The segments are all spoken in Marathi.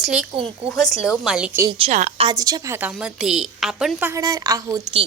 रुसले कुंकू हसलं मालिकेच्या आजच्या भागामध्ये आपण पाहणार आहोत की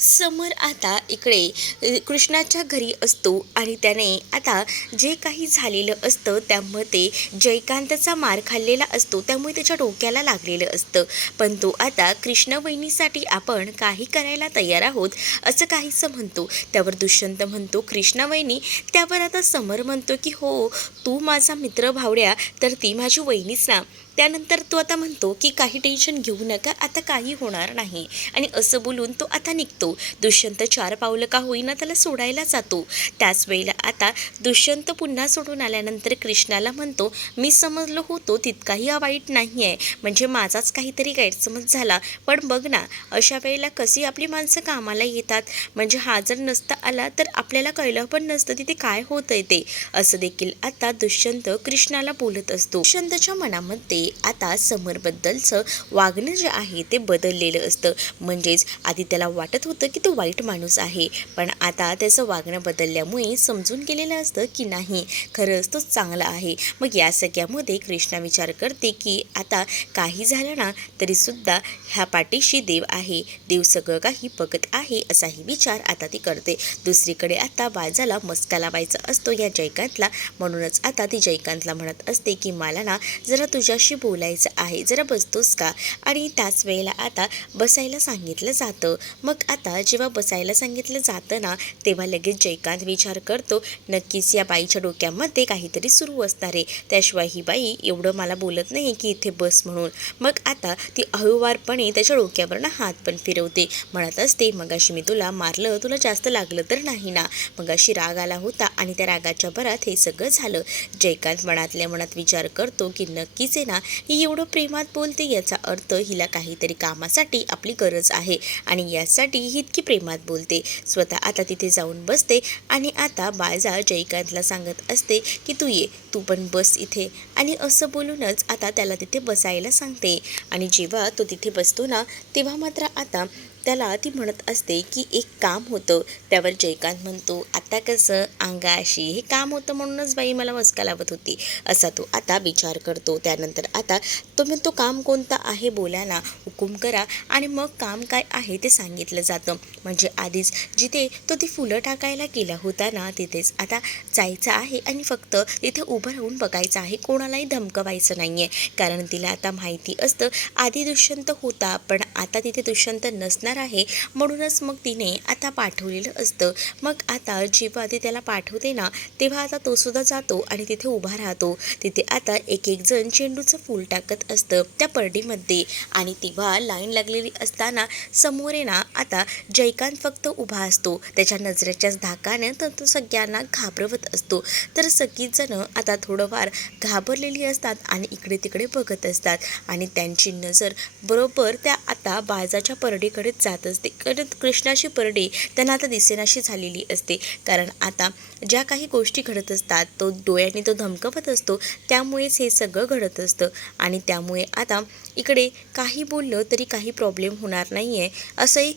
समर आता इकडे कृष्णाच्या घरी असतो आणि त्याने आता जे काही झालेलं असतं त्यामध्ये जयकांतचा मार खाल्लेला असतो, त्यामुळे त्याच्या डोक्याला लागलेलं असतं. पण तो आता कृष्ण वहिनीसाठी आपण काही करायला तयार आहोत असं काहीसं म्हणतो. त्यावर दुष्यंत म्हणतो कृष्णा वहिनी. त्यावर आता समर म्हणतो की हो, तू माझा मित्र भावड्या तर ती माझी वहिनीच ना. त्यानंतर तो आता म्हणतो की काही टेन्शन घेऊ नका, आता काही होणार नाही. आणि असं बोलून तो आता निघतो. दुष्यंत 4 पावलं का होईना त्याला सोडायला जातो. त्याच वेळेला आता दुष्यंत पुन्हा सोडून आल्यानंतर कृष्णाला म्हणतो मी समजलो होतो तितकाही वाईट नाही आहे, म्हणजे माझाच काहीतरी गैरसमज झाला. पण बघ ना, अशा वेळेला कशी आपली माणसं कामाला येतात. म्हणजे हा जर नसता आला तर आपल्याला कळलं पण नसतं तिथे काय होतंय ते. असं देखील आता दुष्यंत कृष्णाला बोलत असतो. दुष्यंतच्या मनामध्ये आता समरबद्दलचं वागणं जे आहे ते बदललेलं असतं. म्हणजेच आधी त्याला वाटत होतं की तो वाईट माणूस आहे, पण आता त्याचं वागणं बदलल्यामुळे समजून गेलेलं असतं की नाही, खरंच तो चांगला आहे. मग या सगळ्यामध्ये कृष्णा विचार करते की आता काही झालं ना तरीसुद्धा ह्या पाठीशी देव आहे, देव सगळं काही बघत आहे असाही विचार आता ती करते. दुसरीकडे आता बाजाला मस्का लावायचा असतो या जयकांतला. म्हणूनच आता ती जयकांतला म्हणत असते की मला ना जरा तुझ्याशी बोलायचं आहे, जरा बसतोस का. आणि त्याच वेळेला आता बसायला सांगितलं जातं. मग आता जेव्हा बसायला सांगितलं जातं ना तेव्हा लगेच जयकांत विचार करतो नक्कीच या बाईच्या डोक्यामध्ये काहीतरी सुरू असणार आहे, त्याशिवाय ही बाई एवढं मला बोलत नाही की इथे बस म्हणून. मग आता ती हळूवारपणे त्याच्या डोक्यावरनं हात पण फिरवते. म्हणत असते मगाशी मी तुला मारलं, तुला जास्त लागलं तर नाही ना. मगाशी राग आला होता आणि त्या रागाच्या भरात हे सगळं झालं. जयकांत मनातल्या मनात विचार करतो की नक्कीच आहे ना, ही एवढं प्रेमात बोलते याचा अर्थ हिला काहीतरी कामासाठी आपली गरज आहे आणि यासाठी ही इतकी प्रेमात बोलते. स्वतः आता तिथे जाऊन बसते आणि आता बाजा जयकांतला सांगत असते की तू ये, तू पण बस इथे. आणि असं बोलूनच आता त्याला तिथे बसायला सांगते. आणि जेव्हा तो तिथे बसतो ना तेव्हा मात्र आता त्याला ती म्हणत असते की एक काम होतं. त्यावर जयकांत म्हणतो आता कसं अंगाशी हे काम होतं म्हणूनच बाई मला मस्का लावत होती, असा तो आता विचार करतो. त्यानंतर आता तो म्हणतो काम कोणतं आहे बोला ना, हुकूम करा. आणि मग काम काय आहे ते सांगितलं जातं. म्हणजे आधीच जिथे तो ती फुलं टाकायला गेला होता ना तिथेच आता जायचं आहे आणि फक्त तिथे उभं राहून बघायचं आहे, कोणालाही धमकवायचं नाही आहे. कारण तिला आता माहिती असतं आधी दुष्यंत होता पण आता तिथे दुष्यंत नसणार आहे, म्हणूनच मग तिने आता पाठवलेलं असतं. मग आता जेव्हा ती त्याला पाठवते ना तेव्हा आता तो सुद्धा जातो आणि तिथे उभा राहतो. तिथे आता एक एक जण चेंडूचं फूल टाकत असतं त्या परडीमध्ये. आणि तेव्हा लाईन लागलेली असताना समोर आहे ना आता जयकांत फक्त उभा असतो. त्याच्या नजरेच्याच धाकाने तर तो सगळ्यांना घाबरवत असतो. तर सगळीच जण आता थोडंफार घाबरलेली असतात आणि इकडे तिकडे बघत असतात. आणि त्यांची नजर बरोबर त्या आता बाजाच्या परडीकडेच जात असते. कारण कृष्णाची परडी त्यांना आता दिसेनाशी झालेली असते. कारण आता ज्या काही गोष्टी घडत असतात तो डोळ्यांनी तो धमकवत असतो, त्यामुळेच हे सगळं घडत असतं. आणि त्यामुळे आता इकडे काही बोललं तरी काही प्रॉब्लेम होणार नाही आहे असंही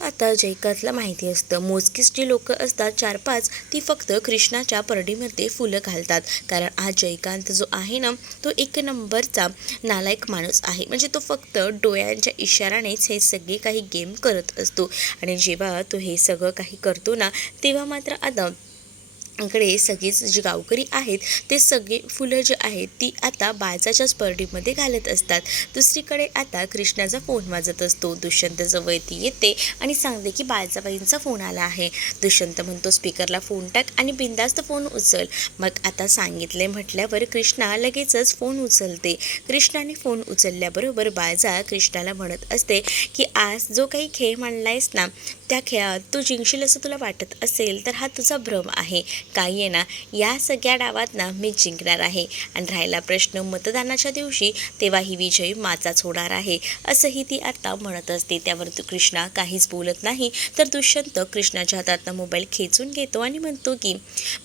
आता जयकांतला माहिती असतं. मोजकीच जी लोकं असतात 4-5 ती फक्त कृष्णाच्या परडीमध्ये फुलं घालतात. कारण हा जयकांत जो आहे ना तो एक नंबरचा नालायक माणूस आहे. म्हणजे तो फक्त डोळ्यांच्या इशारानेच हे सगळे काही गेम करत असतो. आणि जेव्हा तो हे सगळं काही करतो ना तेव्हा मात्र आता इकडे सगळीच जी गावकरी आहेत ते सगळे फुलं जे आहेत ती आता बाजाच्या स्पर्धेमध्ये घालत असतात. दुसरीकडे आता कृष्णाचा फोन वाजत असतो. दुष्यंत जवळ ती येते आणि सांगते की बाळजाबाईंचा फोन आला आहे. दुष्यंत म्हणतो स्पीकरला फोन टाक आणि बिंदास्त फोन उचल. मग आता सांगितले म्हटल्यावर कृष्णा लगेचच फोन उचलते. कृष्णाने फोन उचलल्याबरोबर बाळजा कृष्णाला म्हणत असते की आज जो काही खेळ मांडलायस ना त्या खेळात तू जिंकशील असं तुला वाटत असेल तर हा तुझा भ्रम आहे. काही आहे ना या सगळ्या डावात ना मी जिंकणार आहे. आणि राहिला प्रश्न मतदानाच्या दिवशी तेव्हा ही विजयी माझाच होणार आहे असंही ती आता म्हणत असते. त्यावर कृष्णा काहीच बोलत नाही. तर दुष्यंत कृष्णाच्या हातातनं मोबाईल खेचून घेतो आणि म्हणतो की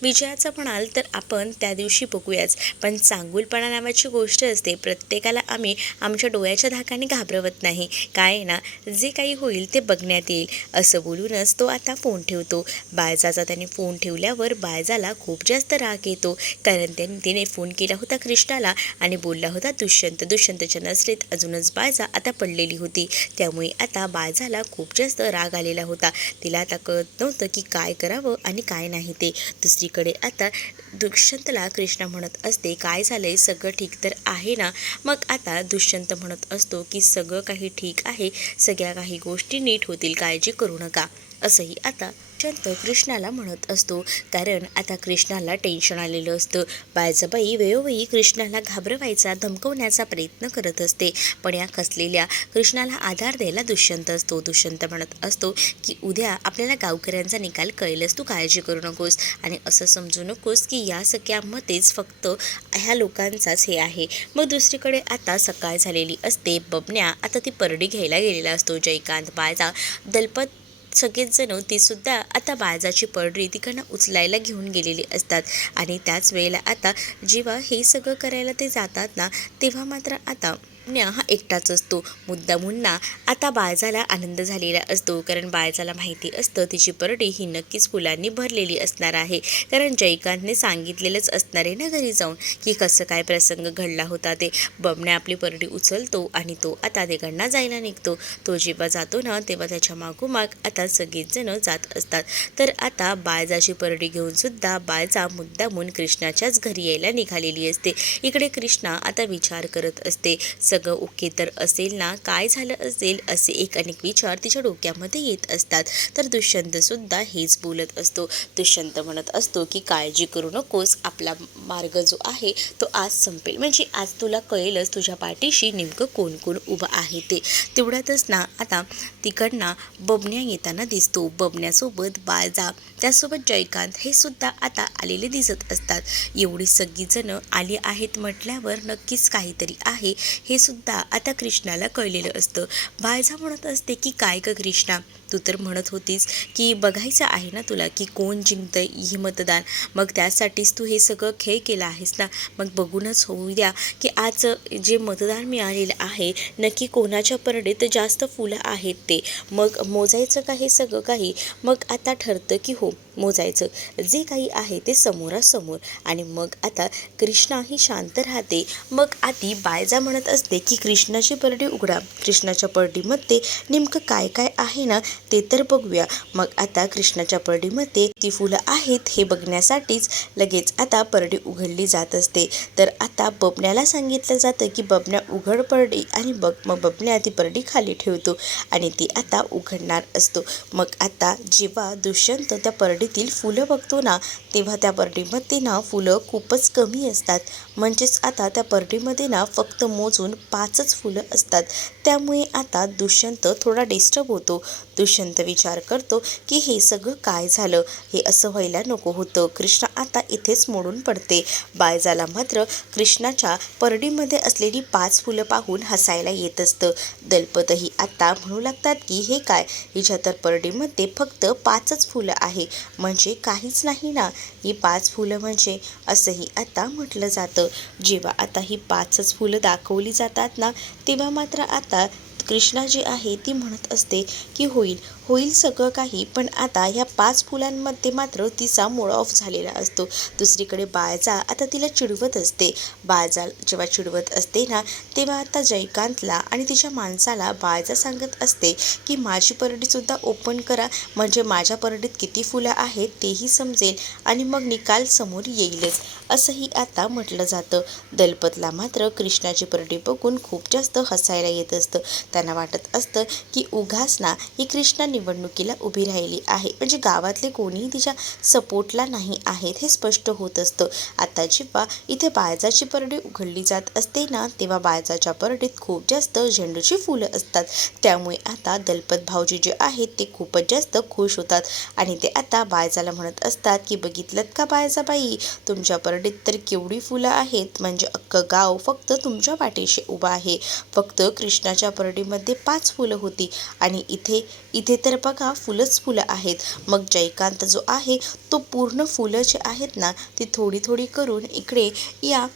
विजयाचं म्हणाल तर आपण त्या दिवशी बघूयाच, पण चांगुलपणा नावाची गोष्ट असते, प्रत्येकाला आम्ही आमच्या डोळ्याच्या धाकाने घाबरवत नाही. काय आहे ना जे काही होईल ते बघण्यात येईल असं बोलूनच तो आता फोन ठेवतो. बाळजाचा त्याने फोन ठेवल्यावर बाळजाला खूप जास्त राग येतो, कारण तिने फोन केला होता कृष्णाला आणि बोलला होता दुष्यंतच्या नजरेत अजूनच बाळजा आता पडलेली होती. त्यामुळे आता बाळजाला खूप जास्त राग आलेला होता. तिला आता कळत नव्हतं की काय करावं आणि काय नाही ते. दुसरीकडे आता दुष्यंतला कृष्णा म्हणत असते, काय झालंय, सगळं ठीक तर आहे ना? मग आता दुष्यंत म्हणत असतो की सगळं काही ठीक आहे, सगळ्या काही गोष्टी नीट होतील, काळजी करू नका, असंही आता दुष्यंत कृष्णाला म्हणत असतो. कारण आता कृष्णाला टेन्शन आलेलं असतं. बाळजाबाई वेळोवेळी कृष्णाला घाबरवायचा, धमकवण्याचा प्रयत्न करत असते, पण या खचलेल्या कृष्णाला आधार द्यायला दुष्यंत असतो. दुष्यंत म्हणत असतो की उद्या आपल्याला गावकऱ्यांचा निकाल कळेलच, तू काळजी करू नकोस आणि असं समजू नकोस की या सगळ्यामध्येच फक्त ह्या लोकांचाच हे आहे. मग दुसरीकडे आता सकाळ झालेली असते. बबन्या आता ती परडी घ्यायला गेलेला असतो. जयकांत, बाळजा, दलपत सगळेच जण ती सुद्धा आता बाळजाची परडी तिकडनं उचलायला घेऊन गेलेली असतात. आणि त्याच वेळेला आता जेव्हा हे सगळं करायला ते जातात ना, तेव्हा मात्र आता बबन्या हा एकटाच असतो. मुद्दामून आता बाळजाला आनंद झालेला असतो, कारण बाळजाला माहिती असतं तिची परडी ही नक्कीच फुलांनी भरलेली असणार आहे. कारण जयकांतने सांगितलेलंच असणार आहे ना घरी जाऊन, की कसं काय प्रसंग घडला होता ते. बबन्या आपली परडी उचलतो आणि तो आता तिकडनं जायला निघतो. तो जेव्हा जातो ना, तेव्हा त्याच्या मागोमाग आता सगळेच जण जात असतात. तर आता बाळजाची परडी घेऊन सुद्धा बाळजा मुद्दामून कृष्णाच्याच घरी यायला निघालेली असते. इकडे कृष्णा आता विचार करत असते, सगळं ओके तर असेल ना, काय झालं असेल, असे एक अनेक विचार तिच्या डोक्यामध्ये येत असतात. तर दुष्यंत सुद्धा हेच बोलत असतो. दुष्यंत म्हणत असतो की काळजी करू नकोस, आपला मार्ग जो आहे तो आज संपेल, म्हणजे आज तुला कळेलच तुझ्या पाठीशी नेमकं कोण कोण उभं आहे ते. तेवढ्यातच ना आता तिकडनं बबन्या येताना दिसतो. बबन्यासोबत बाळजा, त्यासोबत जयकांत हे सुद्धा आता आलेले दिसत असतात. एवढी सगळीजणं आली आहेत म्हटल्यावर नक्कीच काहीतरी आहे हे सुद्धा आता कृष्णाला कळलेलं असतं. बाळजा म्हणत असते की काय ग कृष्णा, तू तर म्हणत होतीस की बघायचं आहे ना तुला की कोण जिंकतंय हे मतदान, मग त्यासाठीच तू हे सगळं खेळ केला आहेस ना, मग बघूनच होऊ द्या की आज जे मतदान मिळालेलं आहे नक्की कोणाच्या परडीत जास्त फुलं आहेत ते. मग मोजायचं का हे सगळं काही, मग आता ठरतं की हो मोजायचं, जे काही आहे ते समोरासमोर. आणि मग आता कृष्णा ही शांत राहते. मग आधी बाळजा म्हणत असते की कृष्णाची परडी उघडा, कृष्णाच्या परडीमध्ये नेमकं काय काय आहे ना ते तर बघूया. मग आता कृष्णाच्या परडीमध्ये ती फुलं आहेत हे बघण्यासाठीच लगेच आता परडी उघडली जात असते. तर आता बबन्याला सांगितलं जातं की बबन्या उघड परडी, आणि मग बबन्या ती परडी खाली ठेवतो आणि ती आता उघडणार असतो. मग आता जेव्हा दुष्यंत त्या परडीतील फुलं बघतो ना, तेव्हा त्या परडीमध्ये ना फुलं खूपच कमी असतात. म्हणजेच आता त्या परडीमध्ये ना फक्त मोजून 5च फुलं असतात. त्यामुळे आता दुष्यंत थोडा डिस्टर्ब होतो. दुष्यंत विचार करतो की हे सगळं काय झालं, हे असं व्हायला नको होतं. कृष्णा आता इथेच मोडून पडते. बाळजाला मात्र कृष्णाच्या परडीमध्ये असलेली 5 फुलं पाहून हसायला येत असतं. दलपतही आता म्हणू लागतात की हे काय, हिच्या तर परडीमध्ये फक्त 5च फुलं आहे, म्हणजे काहीच नाही ना ही 5 फुलं म्हणजे, असंही आता म्हटलं जातं. जेव्हा आता ही 5च फुलं दाखवली जातात ना, तेव्हा मात्र आता कृष्णा जी आहे ती म्हणत असते की होईल होईल सगळं काही, पण आता ह्या 5 फुलांमध्ये मात्र तिचा मूड ऑफ झालेला असतो. दुसरीकडे बाळजा आता तिला चिडवत असते. बाळजा जेव्हा चिडवत असते ना, तेव्हा आता जयकांतला आणि तिच्या माणसाला बाळजा सांगत असते की माझी परडीसुद्धा ओपन करा, म्हणजे माझ्या परडीत किती फुलं आहेत तेही समजेल आणि मग निकाल समोर येईलच, असंही आता म्हटलं जातं. दलपतला मात्र कृष्णाची परडी बघून खूप जास्त हसायला येत असतं. त्यांना वाटत असतं की उगाच ना ही कृष्णा निवडणुकीला उभी राहिली आहे, म्हणजे गावातले कोणीही तिच्या सपोर्टला नाही आहेत हे स्पष्ट होत असतं. आता जेव्हा इथे बाळजाची परडी उघडली जात असते ना, तेव्हा बाळजाच्या परडीत खूप जास्त झेंडूची फुलं असतात. त्यामुळे आता दलपत भाऊजी जे आहेत ते खूपच जास्त खुश होतात आणि ते आता बाळजाला म्हणत असतात की बघितलं का बाळजाबाई, तुमच्या परडीत तर केवढी फुलं आहेत, म्हणजे अख्खं गाव फक्त तुमच्या पाठीशी उभं आहे. फक्त कृष्णाच्या परडीमध्ये 5 फुलं होती आणि इथे तर बघा फुलंच फुलं आहेत. मग जयकांत जो आहे तो पूर्ण फुलं जे आहेत ना ती थोडी थोडी करून इकडे या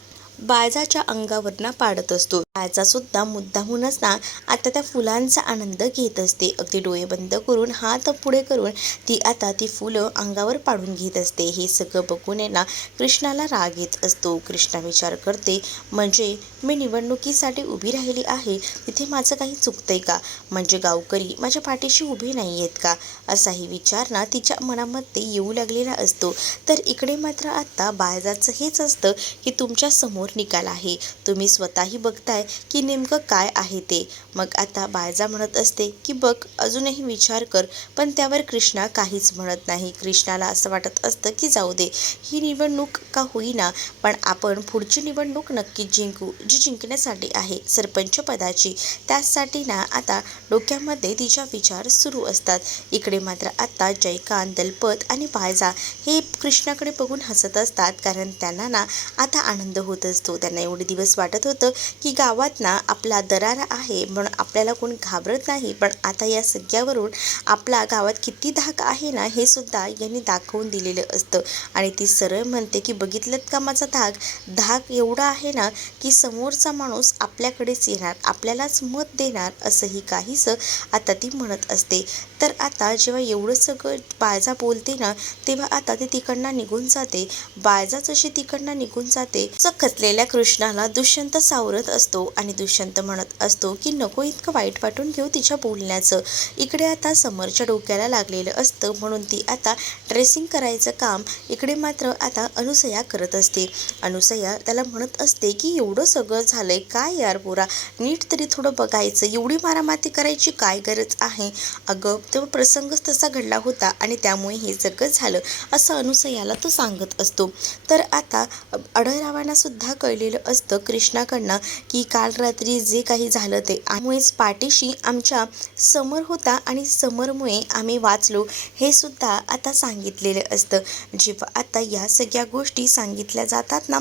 बाळजाच्या अंगावरनं पाडत असतो. बाळाचा सुद्धा मुद्दामूनच ना आता त्या फुलांचा आनंद घेत असते. अगदी डोळे बंद करून हात पुढे करून ती आता ती फुलं अंगावर पाडून घेत असते. हे सगळं बघून आहे ना कृष्णाला राग येत असतो. कृष्णा विचार करते, म्हणजे मी निवडणुकीसाठी उभी राहिली आहे तिथे माझं काही चुकतंय का? म्हणजे गावकरी माझ्या पाठीशी उभे नाही आहेत का? असाही विचार ना तिच्या मनामध्ये येऊ लागलेला असतो. तर इकडे मात्र आता बाळजाचं हेच असतं की तुमच्या समोर निकाल आहे, तुम्ही स्वतःही बघताय की नेमकं काय आहे ते. मग आता बाळजा म्हणत असते की बघ अजूनही विचार कर, पण त्यावर कृष्णा काहीच म्हणत नाही. कृष्णाला असं वाटत असतं की जाऊ दे, ही निवडणूक का होईना पण आपण पुढची निवडणूक नक्कीच जिंकू, जी जिंकण्यासाठी आहे सरपंच पदाची. त्यासाठी ना आता डोक्यामध्ये तिच्या विचार सुरू असतात. इकडे मात्र आता जयकांत, दलपत आणि बाळजा हे कृष्णाकडे बघून हसत असतात, कारण त्यांना ना आता आनंद होत असतो. त्यांना एवढे दिवस वाटत होतं की गावात ना आपला दरारा आहे म्हणून आपल्याला कोण घाबरत नाही, पण आता या सगळ्यावरून आपला गावात किती धाक आहे ना हे सुद्धा यांनी दाखवून दिलेलं असतं. आणि ती सरळ म्हणते की बघितलं का माझा धाक एवढा आहे ना की समोरचा माणूस आपल्याकडेच येणार, आपल्यालाच मत देणार, असंही काहीसं आता ती म्हणत असते. तर आता जेव्हा एवढं सगळं बाळजा बोलते ना तेव्हा आता ती तिकडनं निघून जाते. बाळजा जशी तिकडनं निघून जाते खचलेल्या कृष्णाला दुष्यंत सावरत असतो आणि दुष्यंत म्हणत असतो की नको इतकं वाईट वाटून घेऊ तिच्या बोलण्याचं. इकडे आता समरच्या डोक्याला लागलेलं असतं म्हणून ती आता ड्रेसिंग करायचं काम इकडे मात्र आता अनुसया करत असते. अनुसया त्याला म्हणत असते की एवढं सगळं झालंय काय यार पोरा, नीट तरी थोडं बघायचं, एवढी मारामाती करायची काय गरज आहे? अगं तेव्हा प्रसंगच तसा घडला होता आणि त्यामुळे हे सगळं झालं, असं अनुसयाला तो सांगत असतो. तर आता आढळरावांना सुद्धा कळलेलं असतं कृष्णाकडनं की काल रात्री जे काही झालं ते त्यामुळेच पाठीशी आमच्या समर होता आणि समरमुळे आम्ही वाचलो, हे सुद्धा आता सांगितलेलं असतं. जेव्हा आता या सगळ्या गोष्टी सांगितल्या जातात ना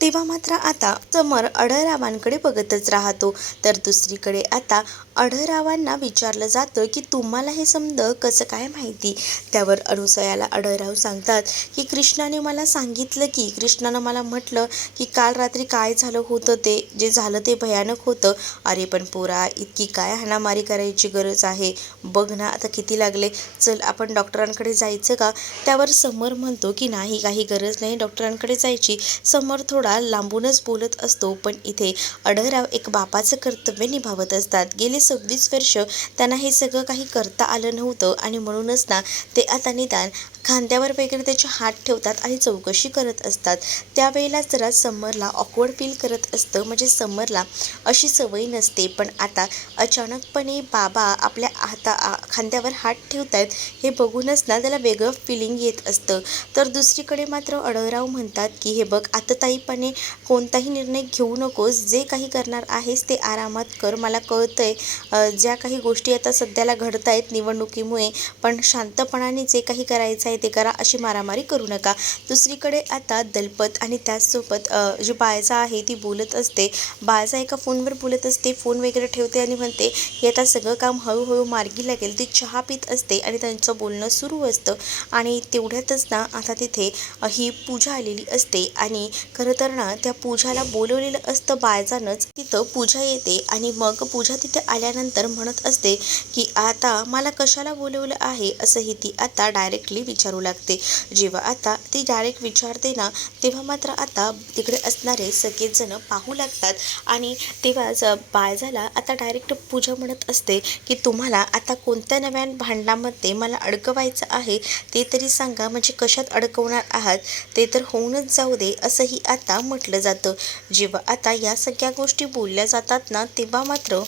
तेव्हा मात्र आता समर आढळरावांकडे बघतच राहतो. तर दुसरीकडे आता आढळरावांना विचारलं जातं की तुम्हाला हे समजं कसं काय माहिती? त्यावर अनुसयाला आढळराव सांगतात की कृष्णाने मला सांगितलं, की कृष्णानं मला म्हटलं की काल रात्री काय झालं होतं, ते जे झालं ते भयानक होतं. अरे पण पोरा इतकी काय हाणामारी करायची गरज आहे? बघ ना आता किती लागले, चल आपण डॉक्टरांकडे जायचं का? त्यावर समर म्हणतो की नाही, काही गरज नाही डॉक्टरांकडे जायची. समर थोडा लांबूनच बोलत असतो, पण इथे आढळराव एक बापाचं कर्तव्य निभावत असतात. गेले 26 वर्ष त्यांना हे सगळं काही करता आलं नव्हतं आणि म्हणूनच ना ते आता निदान खांद्यावर वगैरे त्याचे हात ठेवतात आणि चौकशी करत असतात. त्यावेळेला जरा समरला ऑकवर्ड फील करत असतं, म्हणजे समरला अशी सवय नसते, पण आता अचानकपणे बाबा आपल्या खांद्यावर हात ठेवत आहेत हे बघूनच ना त्याला वेगळं फिलिंग येत असतं. तर दुसरीकडे मात्र आढळराव म्हणतात की हे बघ आतताईपणे कोणताही निर्णय घेऊ नकोस, जे काही करणार आहेस ते आरामात कर. मला कळतंय ज्या काही गोष्टी आता सध्याला घडत आहेत निवडणुकीमुळे, पण शांतपणाने जे काही करायचं आहे ते करा, अशी मारामारी करू नका. दुसरीकडे आता दलपत आणि त्याचसोबत जी बाळजा आहे ती बोलत असते. बाळजा एका फोनवर बोलत असते, फोन वगैरे ठेवते आणि म्हणते हे आता सगळं काम हळूहळू मार्गी लागेल. ती चहा पित असते आणि त्यांचं बोलणं सुरू असतं. आणि तेवढ्यातच ना आता तिथे ही पूजा आलेली असते आणि खरं तर ना त्या पूजाला बोलवलेलं असतं बाळजानंच. तिथं पूजा येते आणि मग पूजा तिथे आल्यानंतर म्हणत असते की आता मला कशाला बोलवलं आहे, असंही ती आता डायरेक्टली विचारू लागते. जेव्हा आता ती डायरेक्ट विचारते ना तेव्हा मात्र आता तिकडे असणारे सगळेजण पाहू लागतात आणि तेव्हाच बाळजाला आता डायरेक्ट पूजा म्हणत असते की तुम्हाला आता कोणत्या नव्या भांडणामध्ये मला अडकवायचं आहे ते तरी सांगा, म्हणजे कशात अडकवणार आहात ते तर होऊनच जाऊ दे, असंही आता म्हटलं जातं. जेव्हा आता या सगळ्या गोष्टी बोलल्या जातात ना तेव्हा मात्र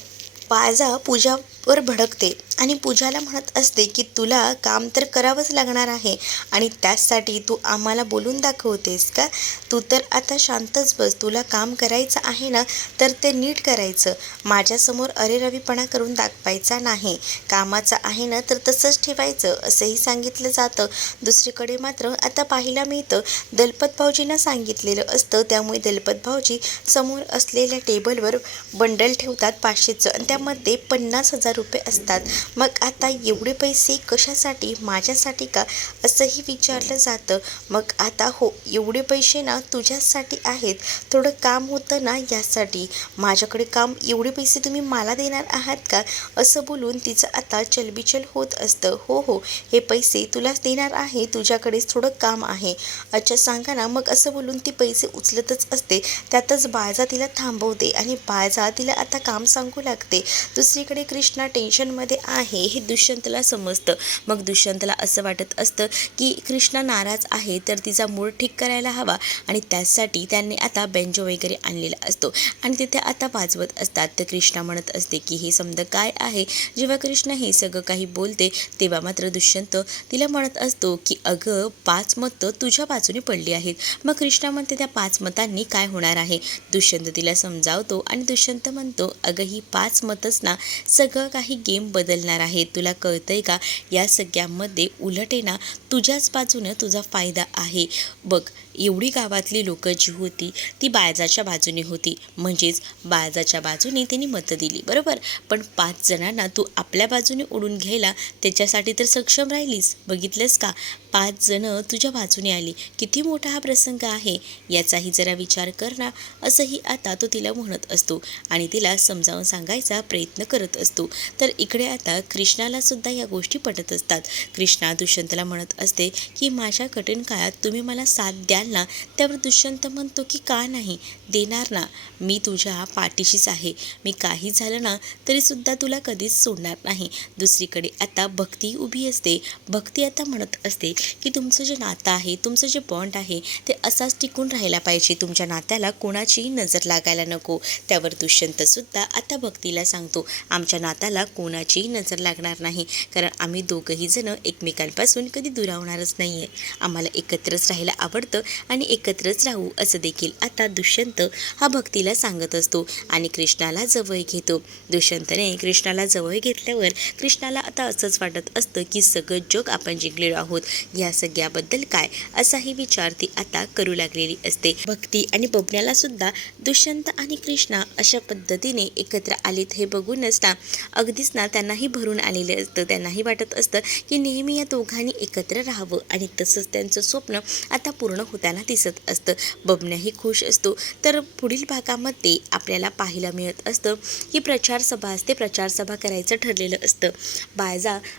बाळजा पूजावर भडकते आणि पूजाला म्हणत असते की तुला काम तर करावंच लागणार आहे आणि त्याचसाठी तू आम्हाला बोलून दाखवतेस का? तू तर आता शांतच बस, तुला काम करायचं आहे ना तर ते नीट करायचं, माझ्यासमोर अरेरवीपणा करून दाखवायचा नाही. कामाचं आहे ना तर तसंच ठेवायचं, असंही सांगितलं जातं. दुसरीकडे मात्र आता पाहायला मिळतं दलपत भाऊजींना सांगितलेलं असतं, त्यामुळे दलपत भाऊजी समोर असलेल्या टेबलवर बंडल ठेवतात 500चं आणि त्यामध्ये 50,000 10,000 रुपये असतात. मग आता एवढे पैसे कशासाठी, माझ्यासाठी का, असंही विचारलं जातं. मग आता हो, एवढे पैसे ना तुझ्यासाठी आहेत, थोडं काम होतं ना यासाठी, माझ्याकडे काम, एवढे पैसे तुम्ही मला देणार आहात का, असं बोलून तिचं आता चलबिचल होत असतं. हो हो, हे पैसे तुलाच देणार आहे, तुझ्याकडेच थोडं काम आहे. अच्छा सांगा ना. मग असं बोलून ती पैसे उचलतच असते. त्यातच बाळजा तिला थांबवते आणि बाळजा तिला आता काम सांगू लागते. दुसरीकडे कृष्णा टेन्शनमध्ये आहे हे दुष्यंतला समजतं. मग दुष्यंतला असं वाटत असतं की कृष्णा नाराज आहे तर तिचा मूड ठीक करायला हवा आणि त्यासाठी त्यांनी आता बेंजो वगैरे आणलेला असतो आणि तिथे आता वाजवत असतात. तर कृष्णा म्हणत असते की हे समजा काय आहे. जेव्हा कृष्णा हे सगळं काही बोलते तेव्हा मात्र दुष्यंत तिला म्हणत असतो की अगं 5 मतं तुझ्या बाजूने पडली आहेत. मग कृष्णा म्हणते त्या 5 मतांनी काय होणार आहे. दुष्यंत तिला समजावतो आणि दुष्यंत म्हणतो अगं ही 5 मतच ना सगळं काही गेम बदलणार आहे. तुला कळतंय का, या सगळ्यामध्ये उलट आहे ना तुझ्याच बाजूनं तुझा फायदा आहे. बघ एवढी गावातली लोकं जी होती ती बाळजाच्या बाजूने होती, म्हणजेच बाळजाच्या बाजूने त्यांनी मतं दिली बरोबर. पण 5 जणांना तू आपल्या बाजूने ओढून घ्यायला त्याच्यासाठी तर सक्षम राहिलीस. बघितलंस का, 5 जणं तुझ्या बाजूने आली. किती मोठा हा प्रसंग आहे याचाही जरा विचार कर ना, असंही आता तो तिला म्हणत असतो आणि तिला समजावून सांगायचा प्रयत्न करत असतो. तर इकडे आता कृष्णाला सुद्धा या गोष्टी पटत असतात. कृष्णा दुष्यंतला म्हणत असते की माझ्या कठीण काळात तुम्ही मला साथ द्याल ना. त्यावर दुष्यंत म्हणतो की का नाही देणार ना, मी तुझ्या पाठीशीच आहे. मी काही झालं ना तरीसुद्धा तुला कधीच सोडणार नाही. दुसरीकडे आता भक्ती उभी असते. भक्ती आता म्हणत असते की तुमचं जे नातं आहे, तुमचं जे बॉन्ड आहे ते असाच टिकून राहायला पाहिजे. तुमच्या नात्याला कोणाचीही नजर लागायला नको. त्यावर दुष्यंतसुद्धा आता भक्तीला सांगतो आमच्या नात्याला कोणाचीही नजर लागणार नाही, कारण आम्ही दोघंही जण एकमेकांपासून कधी दुरावणारच नाही आहे. आम्हाला एकत्रच राहायला आवडतं आणि एकत्रच राहू, असं देखील आता दुष्यंत हा भक्तीला सांगत असतो आणि कृष्णाला जवळ घेतो. दुष्यंतने कृष्णाला जवळ घेतल्यावर कृष्णाला आता असंच वाटत असतं की सगळं जग आपण जिंकलेलो आहोत. या सगळ्याबद्दल काय, असाही विचार ती आता करू लागलेली असते. भक्ती आणि बबन्याला सुद्धा दुष्यंत आणि कृष्णा अशा पद्धतीने एकत्र आलेत हे बघूनच ना अगदीच ना त्यांनाही भरून आलेले असतं. त्यांनाही वाटत असतं की नेहमी या दोघांनी एकत्र राहावं आणि तसंच त्यांचं स्वप्न आता पूर्ण होताना दिसत असतं. बबन्याही खुश असतो. तर पुढील भागामध्ये आपल्याला पाहायला मिळत असतं की प्रचारसभा असते. प्रचारसभा करायचं ठरलेलं असतं.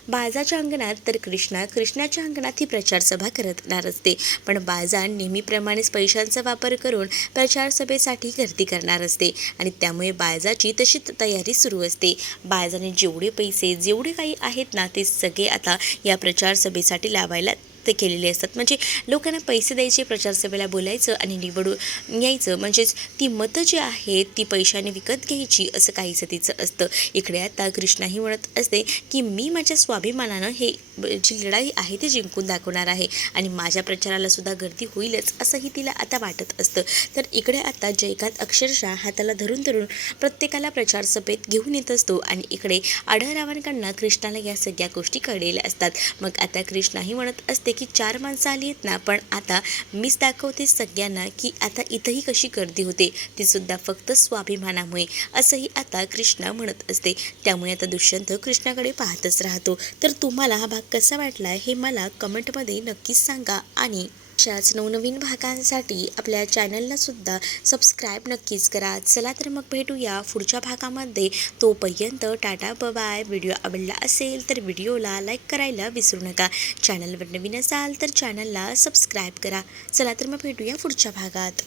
बाळजाच्या अंगणात तर कृष्णाच्या अंगणात ही प्रचारसभा करणार असते. पण बाळजा नेहमीप्रमाणेच पैशांचा वापर करून प्रचारसभेसाठी गर्दी करणार असते आणि त्यामुळे बाळजाची तशी तयारी सुरू असते. बाळजाने जेवढे पैसे जेवढे काही आहेत ना ते सगळे आता या प्रचारसभेसाठी लावायला ते केलेले असतात. म्हणजे लोकांना पैसे द्यायचे, प्रचारसभेला बोलायचं आणि निवडून यायचं, म्हणजेच ती मतं जी आहेत ती पैशाने विकत घ्यायची, असं काहीचं तिचं असतं. इकडे आता कृष्णाही म्हणत असते की मी माझ्या स्वाभिमानानं हे जी लढाई आहे ती जिंकून दाखवणार आहे आणि माझ्या प्रचाराला सुद्धा गर्दी होईलच, असंही तिला आता वाटत असतं. तर इकडे आता जयकांत अक्षरशः हाताला धरून प्रत्येकाला प्रचारसभेत घेऊन येत असतो आणि इकडे आढळरावांकडनं कृष्णाला या सगळ्या गोष्टी कळलेल्या असतात. मग आता कृष्णाही म्हणत असते की 4 माणसं आली आहेत ना, पण आता मीच दाखवते सगळ्यांना की आता इथंही कशी गर्दी होते, ती सुद्धा फक्त स्वाभिमानामुळे, असंही आता कृष्णा म्हणत असते. त्यामुळे आता दुष्यंत कृष्णाकडे पाहतच राहतो. तर तुम्हाला हा भाग कसा वाटला हे मला कमेंटमध्ये नक्कीच सांगा आणि अशाच नवनवीन भागांसाठी आपल्या चॅनलला सुद्धा सबस्क्राईब नक्कीच करा. चला तर मग भेटूया पुढच्या भागामध्ये. तोपर्यंत टाटा बाय. व्हिडिओ आवडला असेल तर व्हिडिओला लाईक करायला विसरू नका. चॅनलवर नवीन असाल तर चॅनलला सबस्क्राईब करा. चला तर मग भेटूया पुढच्या भागात.